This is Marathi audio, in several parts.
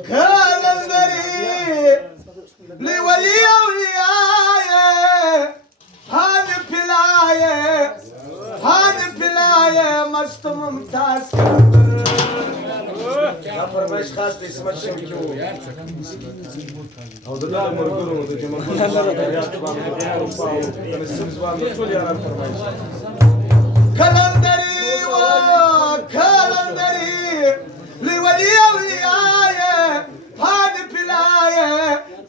कलंदरी लिवली अवलियाए हान पिलाए मस्त मुमताज फरमाइश खास दे समझ के क्यों او دغه مرګونو د جمهور ریاست باندې د سیمزوان ټول یاران فرمایش کلندری لولي اولیاء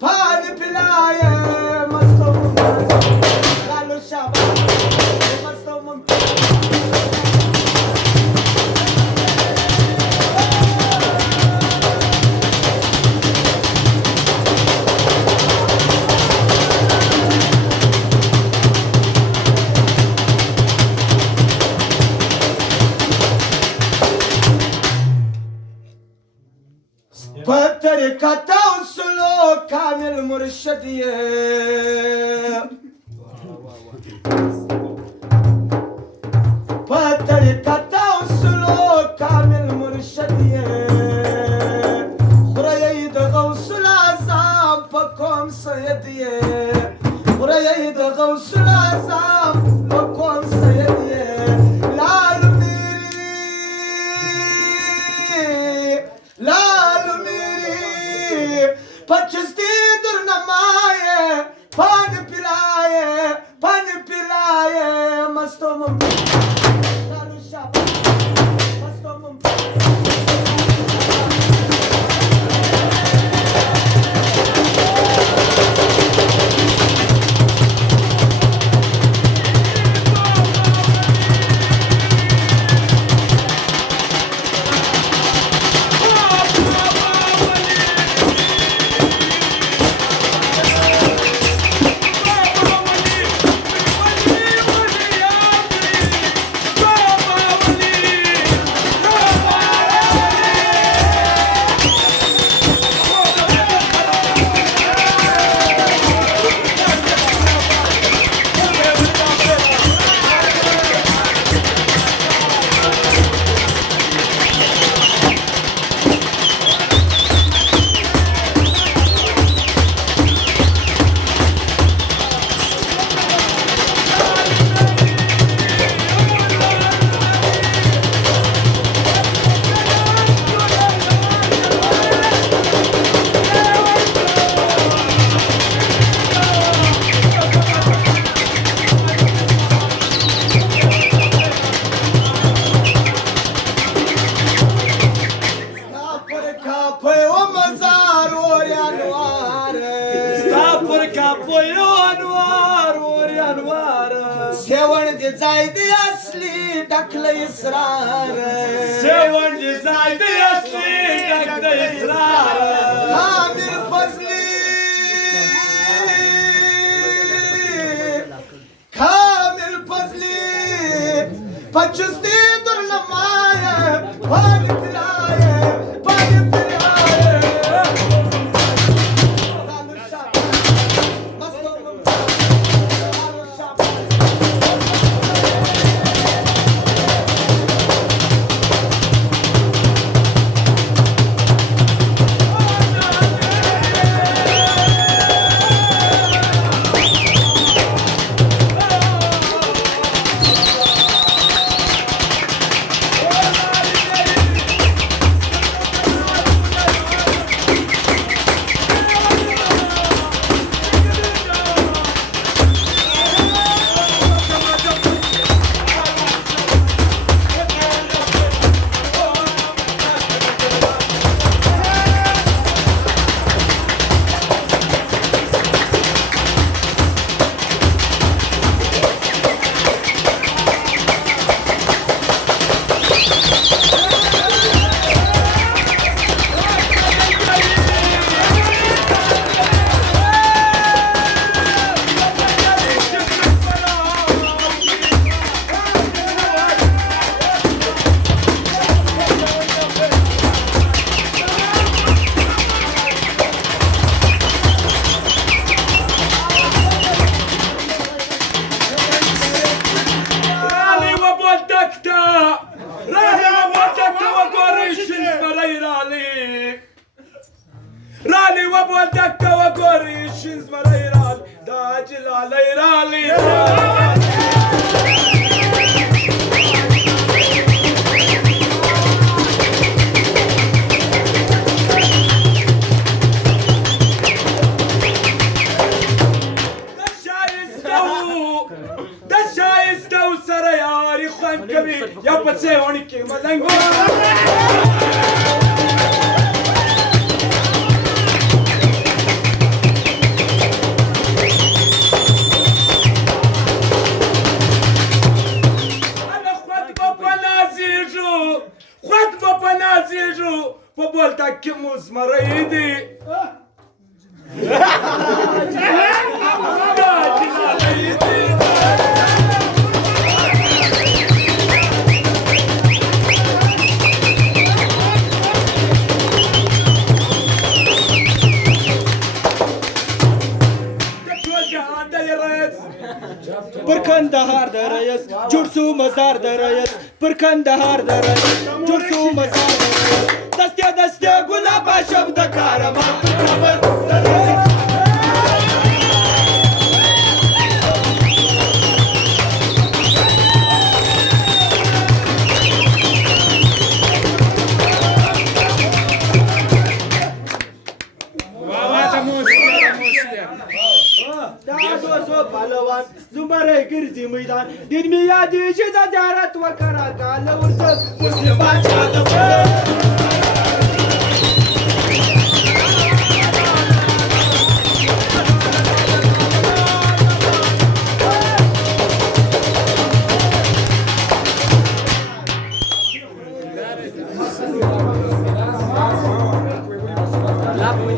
پان پلایه مستو لالو شابه مستو طریقت و سلوک کامل مرشدیه طریقت و سلوک کامل مرشدیه خورید غوث العظام پکم سیدیه خورید غوث العظام پکم سیدیه لال میری پچستی در نمائے پانی پلائے مستو لالو شاہ مستو सेवण जे जायदे असली टाकलं इसरार सेवण जे जायदे असली टाकलं इसरार कामिल फजली पचुस्ती दुर्लमाय भाग पिलाए लालू शाह मस्तो लालू शाह وابو دكة وقوري شنز مريرال داجل على يرالي دشايستو سرياري خوان كبير يا بتسي هونيكي ملنگو خد بابا نازيجو فبولتك كموز مريدي پر کندهار د رئیس جوړ سو مزار د رئیس پر کندهار د رئیس جوړ سو مزار د رئیس دسته دسته ګلاب شب د کارما خبر د رئیس پهلوان زمره ګرځي میدان دین می یادېږي د زیارت وکړه کاله ورته مسلم باچا